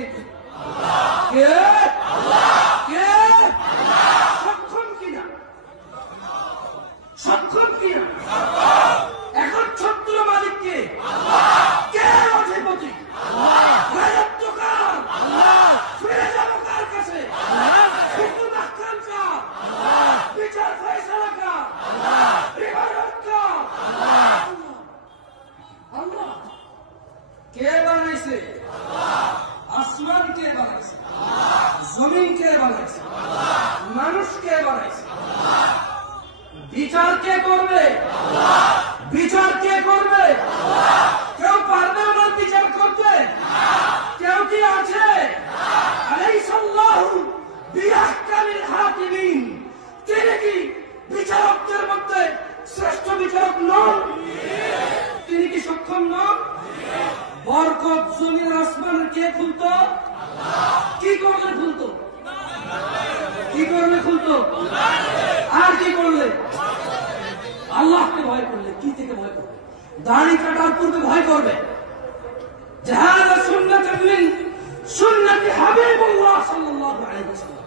দিত? কে? কে? সক্ষম কিনা? সক্ষম কিনা? এখন ছত্র মালিক কে? কে অধিপতি? রাজত্ব কার? ফিরে যাবো কার কাছে? হুকুম আহকাম কার? বিচার ফয়সালা কার? ইবাদত কার? আল্লাহ। কে বানাইছে? আসমান কে বানাইছে? জমিন কে বানাইছে? মানুষ কে বানাইছে? বিচার কে করবে? বিচার কে করবে? কেউ পারবে আমার বিচার করতে? কেউ কি আছে? আলাইসাল্লাহু বিআহকামিল হাকিমিন। তিনি কি বিচারকদের মধ্যে শ্রেষ্ঠ বিচারক নন? তিনি কি সক্ষম নন? বরকত জমিন আসমানের কে খুলতো? কি করলে খুলতো? কি করলে খুলতো? আর কি করলে? আল্লাহকে ভয় করলে। কি থেকে ভয় করবে? দাড়ি কাটার পূর্বে ভয় করবে। জাহাদা সুন্নাতুন মিন সুন্নতি হাবিবুল্লাহ সাল্লাল্লাহু আলাইহি ওয়াসাল্লাম।